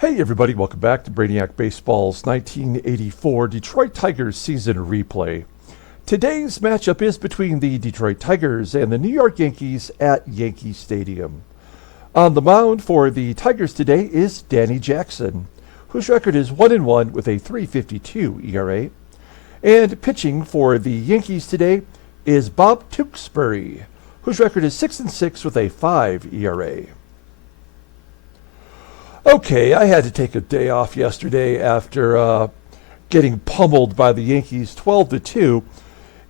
Hey everybody, welcome back to Brainiac Baseball's 1984 Detroit Tigers season replay. Today's matchup is between the Detroit Tigers and the New York Yankees at Yankee Stadium. On the mound for the Tigers today is Danny Jackson, whose record is 1-1 with a 3.52 ERA. And pitching for the Yankees today is Bob Tewksbury, whose record is 6-6 with a 5 ERA. Okay, I had to take a day off yesterday after getting pummeled by the Yankees 12-2.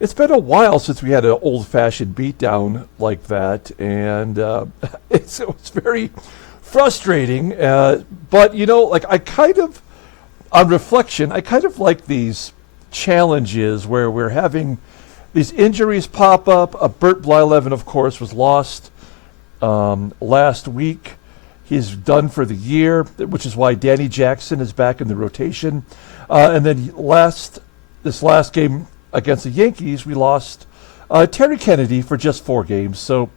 It's been a while since we had an old-fashioned beatdown like that, and it was very frustrating. But, you know, like on reflection, I kind of like these challenges where we're having these injuries pop up. Bert Blyleven, of course, was lost last week. He's done for the year, which is why Danny Jackson is back in the rotation. And then this last game against the Yankees, we lost Terry Kennedy for just 4 games. So,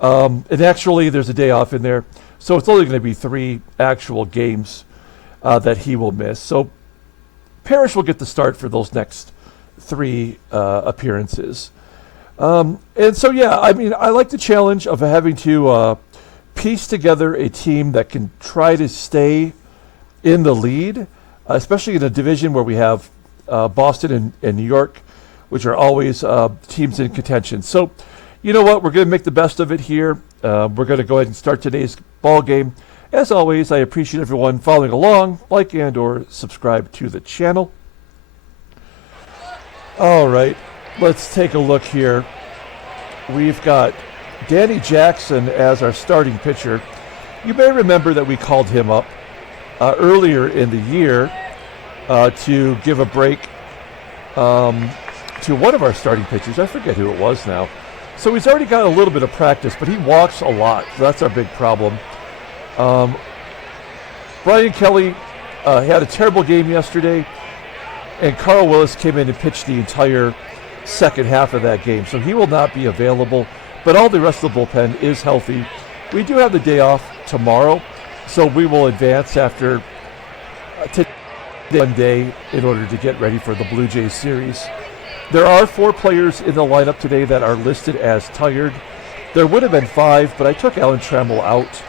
and actually, there's a day off in there. So it's only going to be 3 actual games that he will miss. So Parrish will get the start for those next 3 appearances. And so, yeah, I mean, I like the challenge of having to piece together a team that can try to stay in the lead, especially in a division where we have Boston and New York, which are always teams in contention. So, you know what? We're going to make the best of it here. We're going to go ahead and start today's ball game. As always, I appreciate everyone following along, like and or subscribe to the channel. All right, let's take a look here. We've got Danny Jackson as our starting pitcher. You may remember that we called him up earlier in the year to give a break to one of our starting pitchers. I forget who it was now. So he's already got a little bit of practice, but he walks a lot. So that's our big problem. Brian Kelly had a terrible game yesterday, and Carl Willis came in and pitched the entire second half of that game. So he will not be available. But all the rest of the bullpen is healthy. We do have the day off tomorrow, so we will advance after one day in order to get ready for the Blue Jays series. There are 4 players in the lineup today that are listed as tired. There would have been 5, but I took Alan Trammell out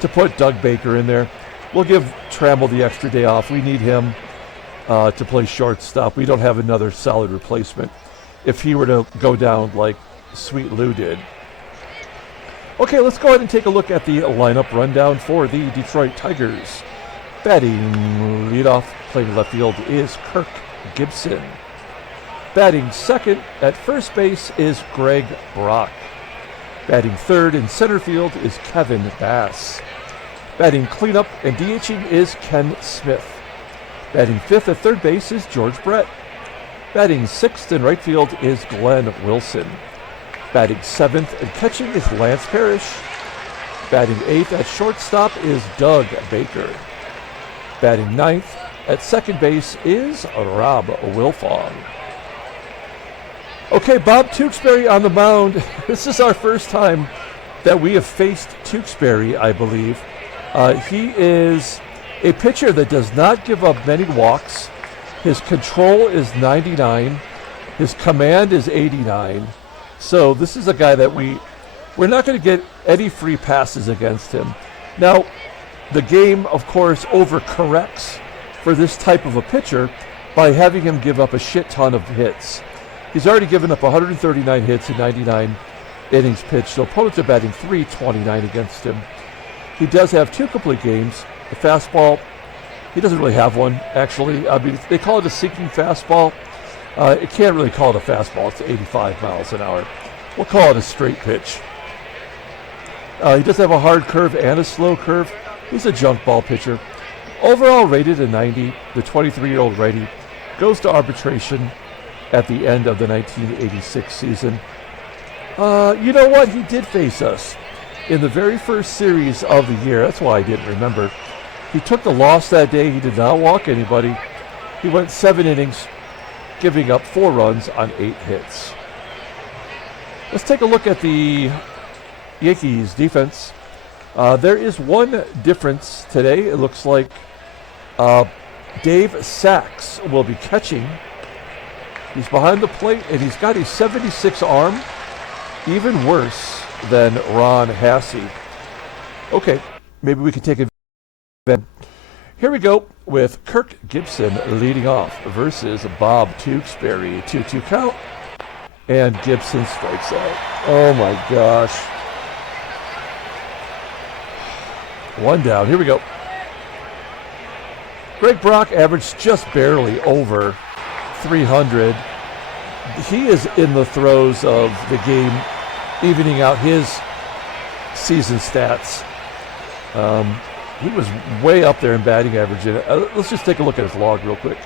to put Doug Baker in there. We'll give Trammell the extra day off. We need him to play shortstop. We don't have another solid replacement if he were to go down like Sweet Lou did. Okay, let's go ahead and take a look at the lineup rundown for the Detroit Tigers. Batting leadoff, playing left field, is Kirk Gibson. Batting second at first base is Greg Brock. Batting third in center field is Kevin Bass. Batting cleanup and DHing is Ken Smith. Batting fifth at third base is George Brett. Batting sixth in right field is Glenn Wilson. Batting 7th and catching is Lance Parrish. Batting 8th at shortstop is Doug Baker. Batting 9th at second base is Rob Wilfong. Okay, Bob Tewksbury on the mound. This is our first time that we have faced Tewksbury, I believe. He is a pitcher that does not give up many walks. His control is 99. His command is 89. So this is a guy that we're not going to get any free passes against him. Now, the game, of course, overcorrects for this type of a pitcher by having him give up a shit ton of hits. He's already given up 139 hits in 99 innings pitched, so opponents are batting .329 against him. He does have 2 complete games. The fastball, he doesn't really have one, actually. I mean, they call it a sinking fastball. It can't really call it a fastball. It's 85 miles an hour. We'll call it a straight pitch. He does have a hard curve and a slow curve. He's a junk ball pitcher. Overall rated a 90. The 23-year-old righty goes to arbitration at the end of the 1986 season. You know what? He did face us in the very first series of the year. That's why I didn't remember. He took the loss that day. He did not walk anybody. He went 7 innings, giving up 4 runs on 8 hits. Let's take a look at the Yankees defense. There is one difference today. It looks like Dave Sachs will be catching. He's behind the plate, and he's got a 76 arm, even worse than Ron Hassey. Okay, maybe we can take a... Here we go with Kirk GIBSON leading off versus Bob Tewksbury. 2-2 count, and GIBSON strikes out. Oh my gosh. One down. Here we go. Greg Brock averaged just barely over 300. He is in the throes of the game, evening out his season stats. He was way up there in batting average. Let's just take a look at his log real quick.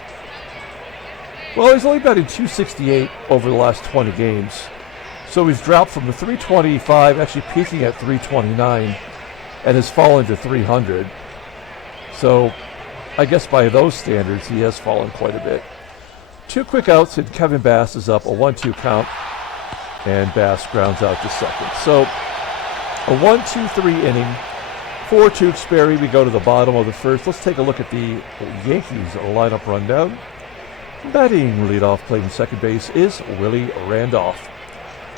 Well, he's only batting .268 over the last 20 games. So he's dropped from the 325, actually peaking at 329, and has fallen to 300. So I guess by those standards, he has fallen quite a bit. 2 quick outs, and Kevin Bass is up, a 1-2 count, and Bass grounds out to second. So a 1-2-3 inning for Tewksbury. We go to the bottom of the first. Let's take a look at the Yankees lineup rundown. Batting leadoff, playing second base, is Willie Randolph.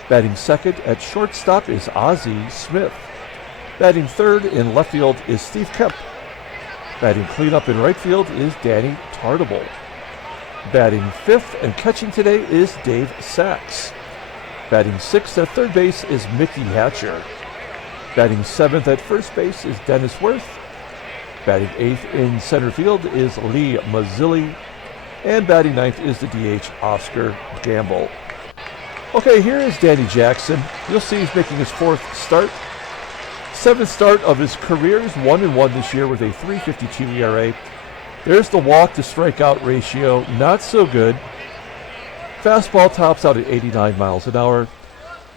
Batting second at shortstop is Ozzie Smith. Batting third in left field is Steve Kemp. Batting cleanup in right field is Danny TARTABULL. Batting fifth and catching today is Dave Sachs. Batting sixth at third base is Mickey Hatcher. Batting seventh at first base is Dennis Worth. Batting eighth in center field is Lee Mazzilli. And batting ninth is the DH Oscar Gamble. Okay, here is Danny Jackson. You'll see he's making his fourth start. Seventh start of his career. He's 1-1 this year with a 3.52 ERA. There's the walk to strikeout ratio. Not so good. Fastball tops out at 89 miles an hour.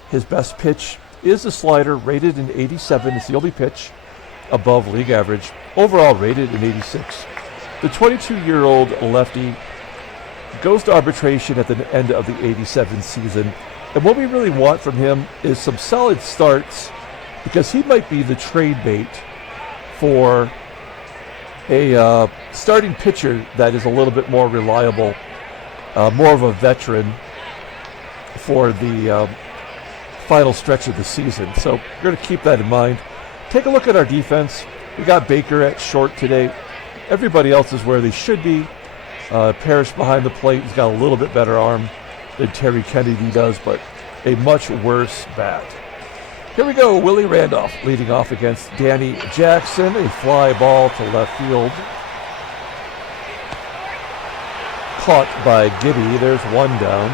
His best pitch is a slider, rated in 87. It's the only pitch above league average. Overall rated in 86. The 22-year-old lefty goes to arbitration at the end of the 87 season. And what we really want from him is some solid starts, because he might be the trade bait for a starting pitcher that is a little bit more reliable, more of a veteran for the final stretch of the season. So we're going to keep that in mind. Take a look at our defense. We got Baker at short today. Everybody else is where they should be. Parrish behind the plate. He's got a little bit better arm than Terry Kennedy does, but a much worse bat. Here we go. Willie Randolph leading off against Danny Jackson. A fly ball to left field. Caught by Gibby. There's one down.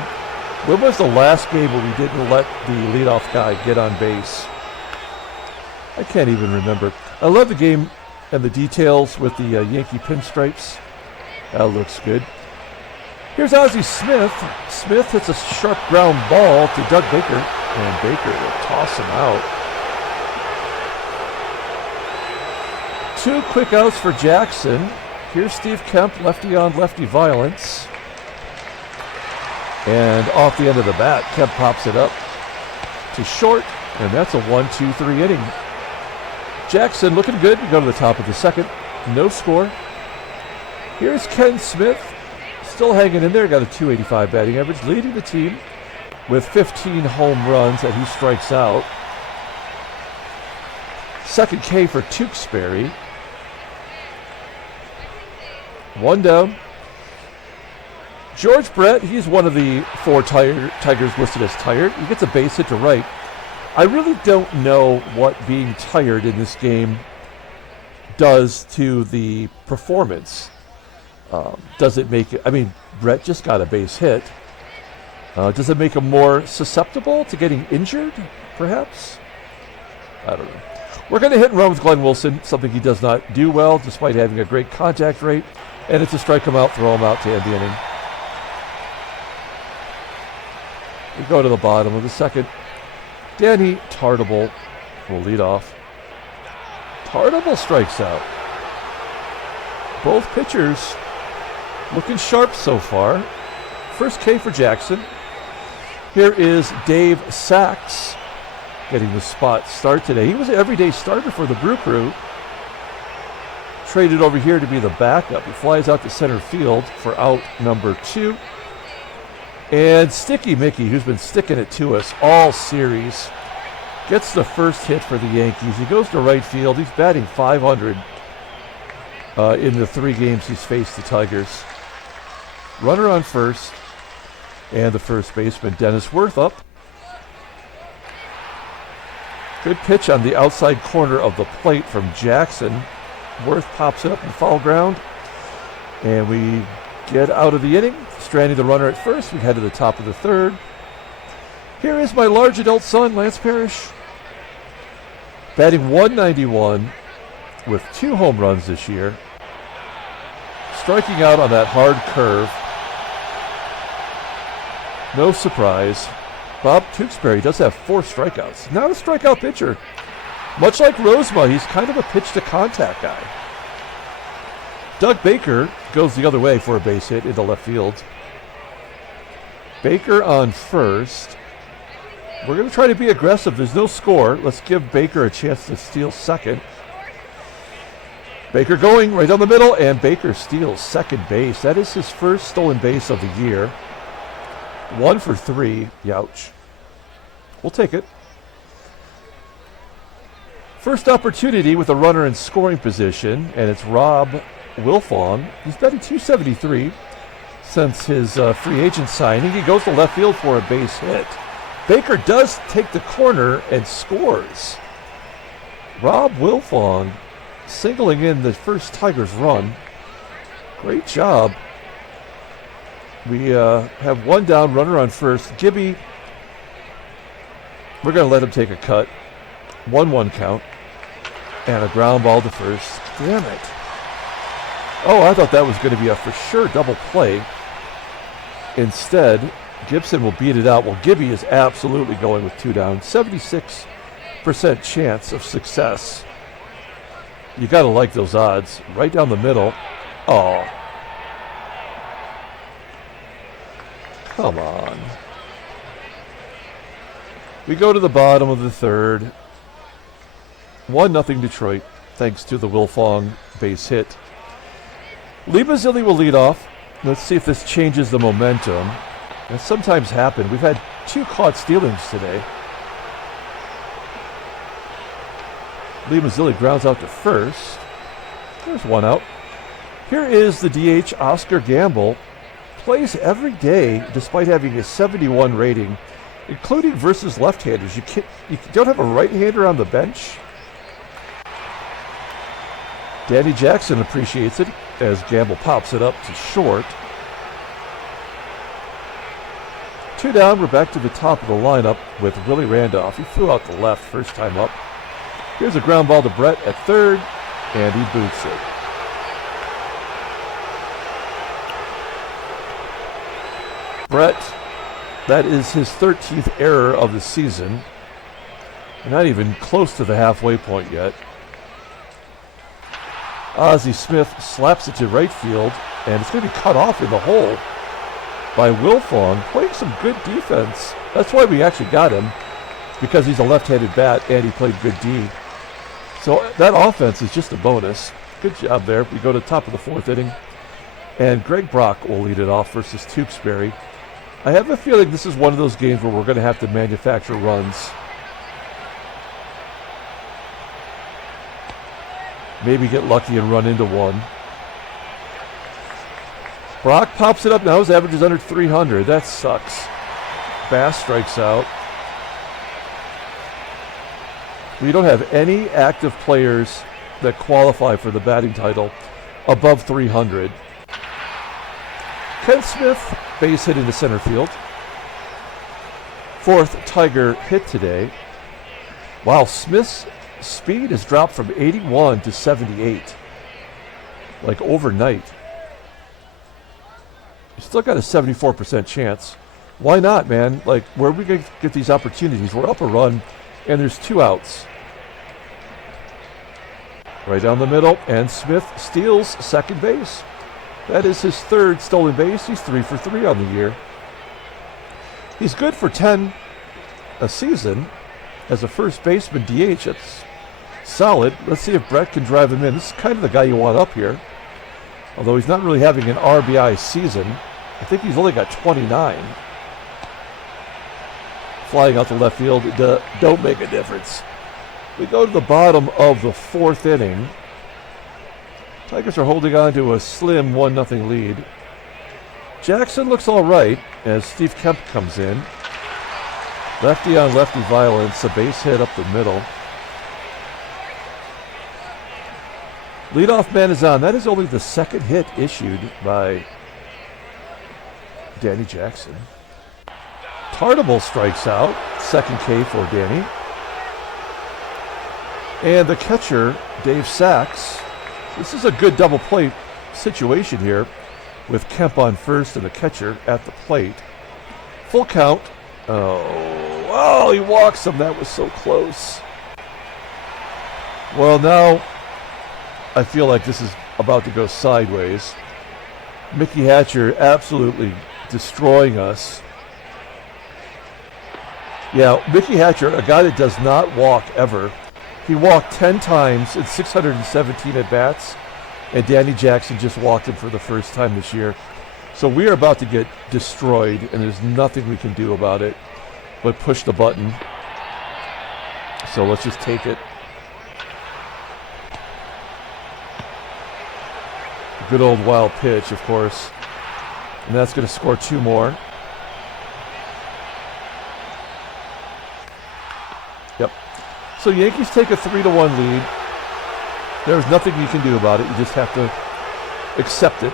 When was the last game where we didn't let the leadoff guy get on base? I can't even remember. I love the game and the details with the Yankee pinstripes. That looks good. Here's Ozzie Smith. Smith hits a sharp ground ball to Doug Baker, and Baker will toss him out. 2 quick outs for Jackson. Here's Steve Kemp, lefty on lefty violence. And off the end of the bat, Kemp pops it up to short, and that's a 1-2-3 inning. Jackson looking good. We go to the top of the second. No score. Here's Ken Smith, still hanging in there. Got a .285 batting average, leading the team with 15 home runs that he strikes out. Second K for Tewksbury. One down. George Brett, he's one of the 4 Tigers listed as tired. He gets a base hit to right. I really don't know what being tired in this game does to the performance. Does it make it, I mean, Brett just got a base hit. Does it make him more susceptible to getting injured, perhaps? I don't know. We're going to hit and run with Glenn Wilson, something he does not do well, despite having a great contact rate. And it's a strike him out, throw him out to end the inning. We go to the bottom of the second. Danny TARTABULL will lead off. TARTABULL strikes out. Both pitchers looking sharp so far. First K for Jackson. Here is Dave Sachs. getting the spot start today. He was an everyday starter for the Brew Crew. Traded over here to be the backup. He flies out to center field for out number 2. And Sticky Mickey, who's been sticking it to us all series, gets the first hit for the Yankees. He goes to right field. He's batting .500 in the 3 games he's faced the Tigers. Runner on first, and the first baseman, Dennis Worth, up. Good pitch on the outside corner of the plate from Jackson. Worth pops it up in foul ground, and we get out of the inning, stranding the runner at first. We head to the top of the 3rd. Here is my large adult son, Lance Parrish, batting .191 with 2 home runs this year, striking out on that hard curve. No surprise. Bob Tewksbury does have 4 strikeouts. Not a strikeout pitcher. Much like Rozema, he's kind of a pitch-to-contact guy. Doug Baker goes the other way for a base hit into left field. Baker on first. We're going to try to be aggressive. There's no score. Let's give Baker a chance to steal second. Baker going right down the middle, and Baker steals second base. That is his first stolen base of the year. 1 for 3. Youch. We'll take it. First opportunity with a runner in scoring position, and it's Rob Wilfong. He's batting .273 since his free agent signing. He goes to left field for a base hit. Baker does take the corner and scores. Rob Wilfong singling in the first Tigers run. Great job. We have 1 down, runner on first. Gibby, we're going to let him take a cut. 1-1 count. And a ground ball to first. Damn it. Oh, I thought that was going to be a for sure double play. Instead, Gibson will beat it out. Well, Gibby is absolutely going with 2 down. 76% chance of success. You got to like those odds. Right down the middle. Oh. Come on. We go to the bottom of the 3rd. 1-0 Detroit, thanks to the Wilfong base hit. MAZZILLI will lead off. Let's see if this changes the momentum. That sometimes happens. We've had 2 caught stealings today. MAZZILLI grounds out to first. There's 1 out. Here is the DH, Oscar Gamble. Plays every day despite having a 71 rating, including versus left-handers. You don't have a right-hander on the bench. Danny Jackson appreciates it as Gamble pops it up to short. 2 down, we're back to the top of the lineup with Willie Randolph. He flew out the left first time up. Here's a ground ball to Brett at 3rd, and he boots it. Brett, that is his 13th error of the season. Not even close to the halfway point yet. Ozzie Smith slaps it to right field, and it's going to be cut off in the hole by Wilfong, playing some good defense. That's why we actually got him, because he's a left-handed bat and he played good D. So that offense is just a bonus. Good job there. We go to the top of the 4th inning, and Greg Brock will lead it off versus Tewksbury. I have a feeling this is one of those games where we're going to have to manufacture runs. Maybe get lucky and run into one. Brock pops it up now. His average is under 300. That sucks. Bass strikes out. We don't have any active players that qualify for the batting title above 300. Ken Smith, base hit into center field. 4th Tiger hit today. Wow, Smith's speed has dropped from 81 to 78. Like overnight. He's still got a 74% chance. Why not, man? Like, where are we going to get these opportunities? We're up a run, and there's 2 outs. Right down the middle, and Smith steals second base. That is his 3rd stolen base. He's 3 for 3 on the year. He's good for 10 a season. as a first baseman DH. That's solid. Let's see if Brett can drive him in. This is kind of the guy you want up here. Although he's not really having an RBI season. I think he's only got 29. Flying out to left field, don't make a difference. We go to the bottom of the fourth inning. Tigers are holding on to a slim 1-0 lead. Jackson looks all right as Steve Kemp comes in. Lefty on lefty violence, a base hit up the middle. Leadoff man is on. That is only the second hit issued by Danny Jackson. TARTABULL strikes out. Second K for Danny. And the catcher, Dave Sachs. This is a good double play situation here with Kemp on first and the catcher at the plate. Full count. Oh, he walks him. That was so close. Well, now I feel like this is about to go sideways. Mickey Hatcher absolutely destroying us. Yeah, Mickey Hatcher, a guy that does not walk ever. He walked 10 times in 617 at-bats, and Danny Jackson just walked him for the first time this year. So we are about to get destroyed, and there's nothing we can do about it but push the button. So let's just take it. Good old wild pitch, of course. And that's going to score 2 more. Yep. So Yankees take a 3-1 lead. There's nothing you can do about it. You just have to accept it.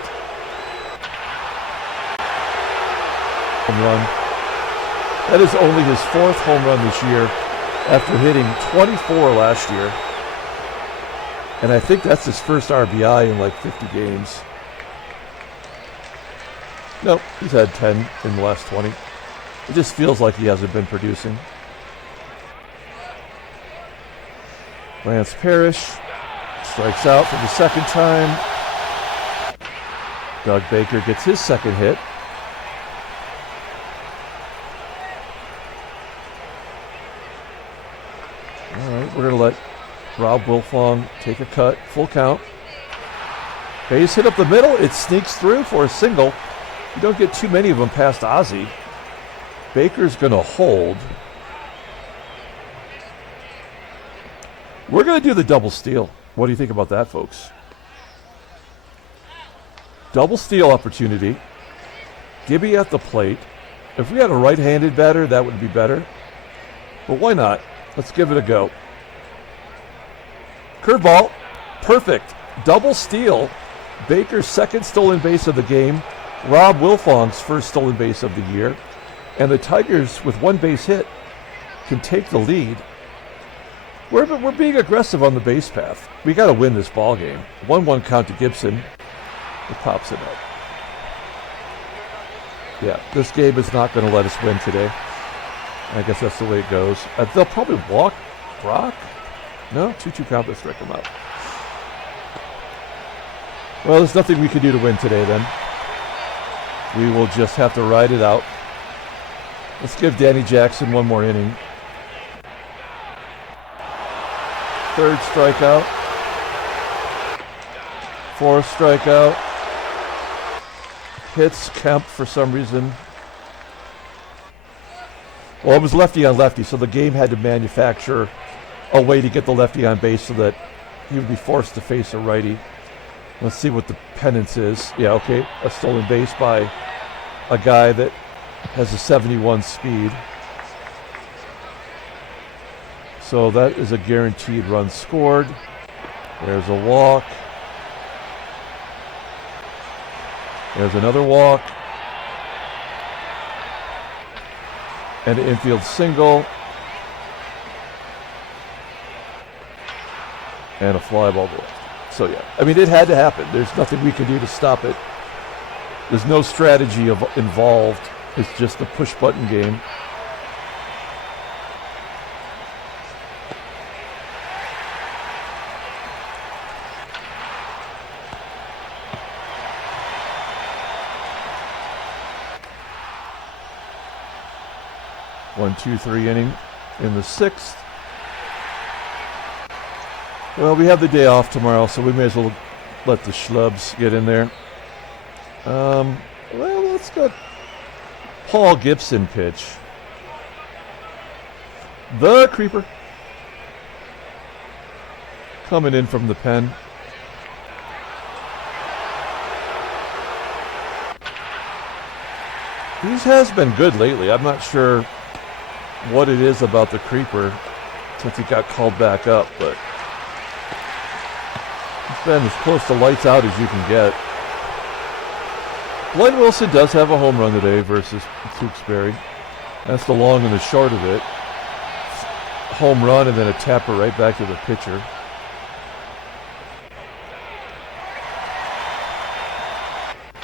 Home run. That is only his 4th home run this year after hitting 24 last year. And I think that's his first RBI in like 50 games. Nope, he's had 10 in the last 20. It just feels like he hasn't been producing. Lance Parrish strikes out for the second time. Doug Baker gets his second hit. All right, we're going to let Rob Wilfong take a cut. Full count. Base hit up the middle. It sneaks through for a single. You don't get too many of them past Ozzie. Baker's going to hold. We're going to do the double steal. What do you think about that, folks? Double steal opportunity. Gibby at the plate. If we had a right-handed batter, that would be better. But why not? Let's give it a go. Curveball. Perfect. Double steal. Baker's second stolen base of the game. Rob Wilfong's first stolen base of the year. And the Tigers, with 1 base hit, can take the lead. We're being aggressive on the base path. We got to win this ball game. 1-1 count to Gibson. It pops it up. Yeah, this game is not going to let us win today. I guess that's the way it goes. They'll probably walk Brock. No, 2-2 count. Let's strike him out. Well, there's nothing we can do to win today then. We will just have to ride it out. Let's give Danny Jackson 1 more inning. 3rd strikeout. 4th strikeout. Hits Kemp for some reason. Well, it was lefty on lefty, so the game had to manufacture a way to get the lefty on base so that he would be forced to face a righty. Let's see what the penance is. Yeah, okay. A stolen base by a guy that has a 71 speed. So that is a guaranteed run scored. There's a walk. There's another walk. And an infield single. And a fly ball to left. So yeah, I mean, it had to happen. There's nothing we can do to stop it. There's no strategy involved. It's just a push button game. One, two, 3 inning in the 6th. Well, we have the day off tomorrow, so we may as well let the schlubs get in there. Well, let's go. Paul Gibson pitch. The creeper. Coming in from the pen. He has been good lately. I'm not sure what it is about the creeper since he got called back up, but he's been as close to lights out as you can get. Glenn Wilson does have a home run today versus Tewksbury. That's the long and the short of it. Home run and then a tapper right back to the pitcher.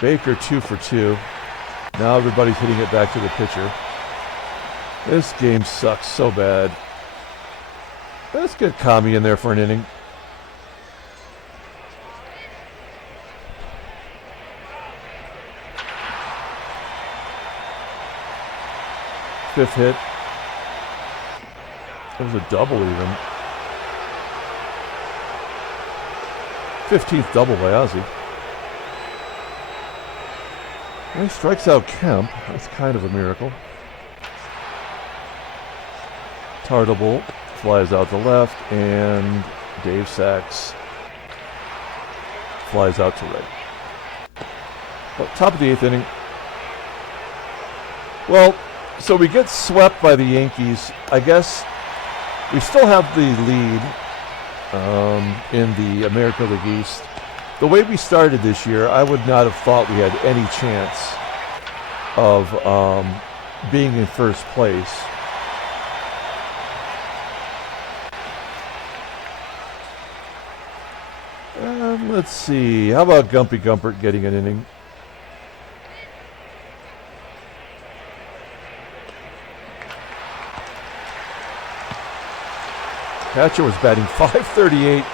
Baker 2 for 2. Now everybody's hitting it back to the pitcher. This game sucks so bad. Let's get Kami in there for an inning. Fifth hit. It was a double even. 15th double by Ozzie. He strikes out Kemp. That's kind of a miracle. TARTABULL flies out to left, and Dave Sachs flies out to right. Well, top of the 8th inning. Well, so we get swept by the Yankees. I guess we still have the lead in the American League East. The way we started this year, I would not have thought we had any chance of being in first place. Let's see. How about Gumpy Gumpert getting an inning? Catcher was batting .538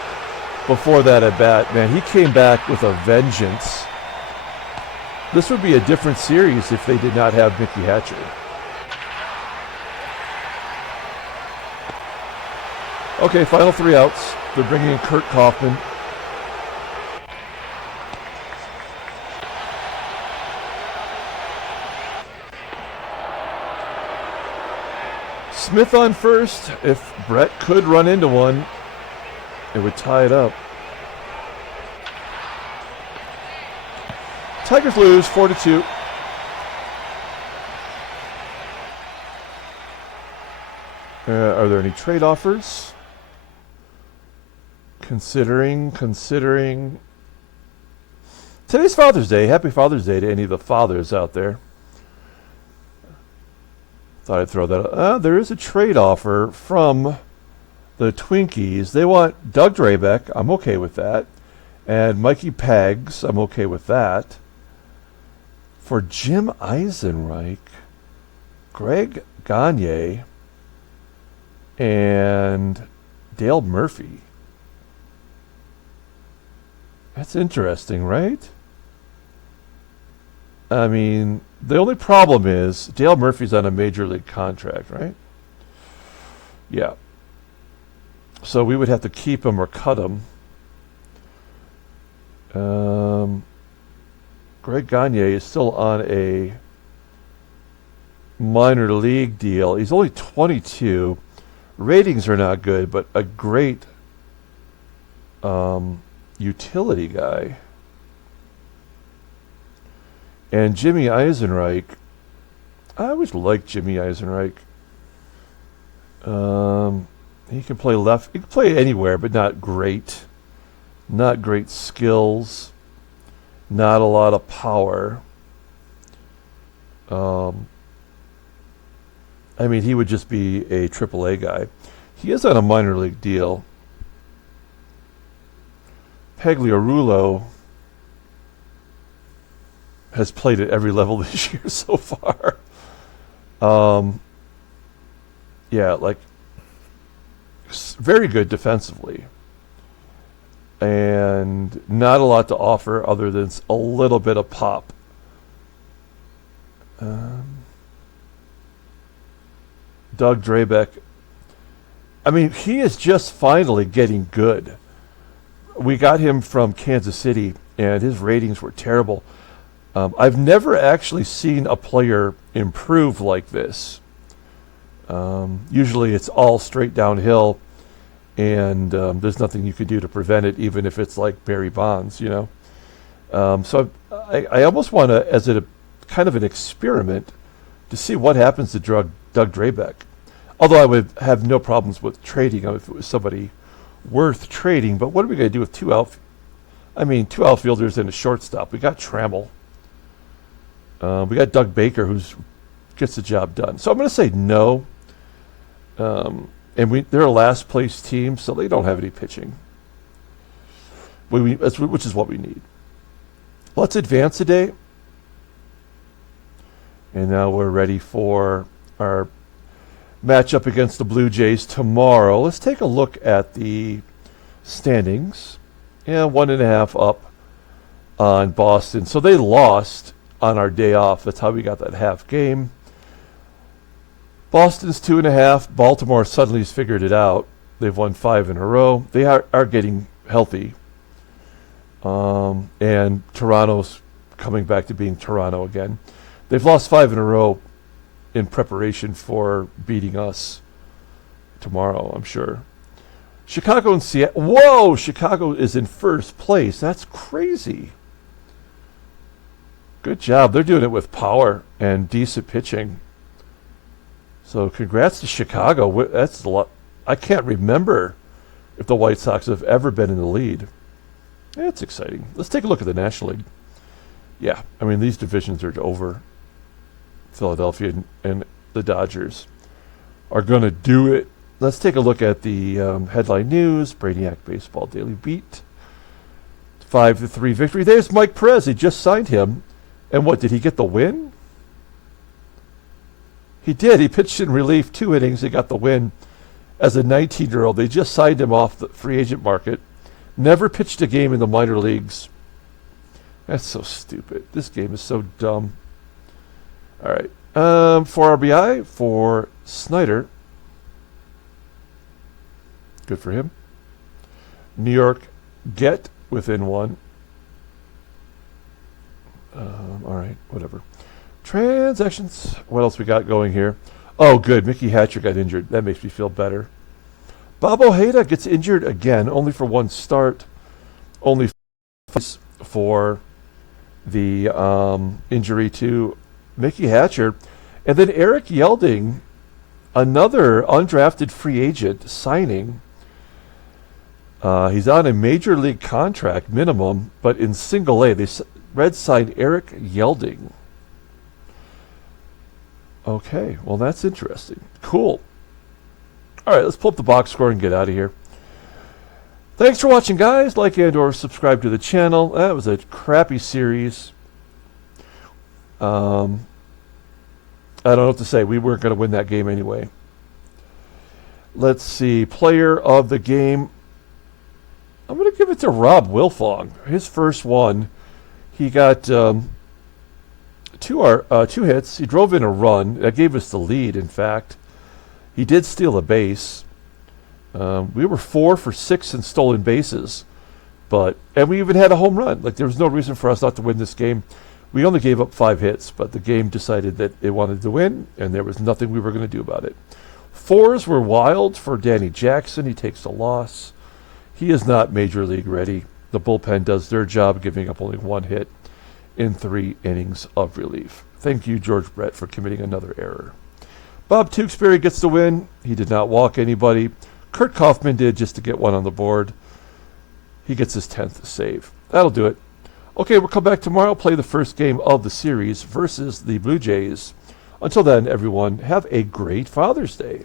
before that at bat. Man, he came back with a vengeance. This would be a different series if they did not have Mickey Hatcher. Okay, final 3 outs. They're bringing in Kirk Kaufman. Smith on first. If Brett could run into one, it would tie it up. Tigers lose 4-2. Are there any trade offers? Considering. Today's Father's Day. Happy Father's Day to any of the fathers out there. Thought I'd throw that out. There is a trade offer from the Twinkies. They want Doug Drabek. I'm okay with that. And Mikey Pegs. I'm okay with that. For Jim Eisenreich, Greg Gagne, and Dale Murphy. That's interesting, right? I mean, the only problem is Dale Murphy's on a major league contract, right? Yeah. So we would have to keep him or cut him. Greg Gagne is still on a minor league deal. He's only 22. Ratings are not good, but a great utility guy. And Jimmy Eisenreich, I always liked Jimmy Eisenreich. He can play left. He can play anywhere, but not great. Not great skills. Not a lot of power. I mean, he would just be a AAA guy. He is on a minor league deal. Pagliarulo has played at every level this year so far. Yeah, like very good defensively. And not a lot to offer other than a little bit of pop. Doug Drabek. I mean, he is just finally getting good. we got him from Kansas City, and his ratings were terrible. I've never actually seen a player improve like this. Usually it's all straight downhill, and there's nothing you can do to prevent it, even if it's like Barry Bonds, you know. So I almost want to, as a kind of an experiment, to see what happens to Doug Drabek. Although I would have no problems with trading him if it was somebody worth trading. But what are we going to do with two outfielders and a shortstop? We got Trammell. We got Doug Baker, who gets the job done. So I'm going to say no. And they're a last place team, so they don't have any pitching, which is what we need. Let's advance today. And now we're ready for our matchup against the Blue Jays tomorrow. Let's take a look at the standings. Yeah, 1.5 up on Boston. So they lost on our day off. That's how we got that half game. Boston's 2.5. Baltimore suddenly has figured it out. They've won 5 in a row. They are getting healthy. And Toronto's coming back to being Toronto again. They've lost 5 in a row in preparation for beating us tomorrow, I'm sure. Chicago and Seattle. Whoa! Chicago is in first place. That's crazy. Good job. They're doing it with power and decent pitching. So congrats to Chicago. That's a lot. I can't remember if the White Sox have ever been in the lead. That's exciting. Let's take a look at the National League. Yeah, I mean, these divisions are over. Philadelphia and the Dodgers are going to do it. Let's take a look at the headline news. Brainiac Baseball Daily Beat. 5-3 victory. There's Mike Perez. He just signed him. And what, did he get the win? He did. He pitched in relief 2 innings. He got the win as a 19-year-old. They just signed him off the free agent market. Never pitched a game in the minor leagues. That's so stupid. This game is so dumb. All right. 4 RBI for Snyder. Good for him. New York get within 1. All right, whatever. Transactions. What else we got going here? Oh, good. Mickey Hatcher got injured. That makes me feel better. Bob Ojeda gets injured again, only for 1 start. Only for the injury to Mickey Hatcher. And then Eric Yelding, another undrafted free agent signing. He's on a major league contract minimum, but in single A. Reds signed Eric Yelding. Okay, well, that's interesting. Cool. All right, let's pull up the box score and get out of here. Thanks for watching, guys. Like and or subscribe to the channel. That was a crappy series. I don't know what to say. We weren't going to win that game anyway. Let's see. Player of the game. I'm going to give it to Rob Wilfong. His first one. He got 2 hits. He drove in a run. That gave us the lead, in fact. He did steal a base. We were 4 for 6 in stolen bases. And we even had a home run. Like, there was no reason for us not to win this game. We only gave up 5 hits, but the game decided that it wanted to win, and there was nothing we were going to do about it. 4s were wild for Danny Jackson. He takes a loss. He is not major league ready. The bullpen does their job, giving up only 1 hit in 3 innings of relief. Thank you, George Brett, for committing another error. Bob Tewksbury gets the win. He did not walk anybody. Kurt Kaufman did, just to get 1 on the board. He gets his 10th save. That'll do it. Okay, we'll come back tomorrow, play the first game of the series versus the Blue Jays. Until then, everyone, have a great Father's Day.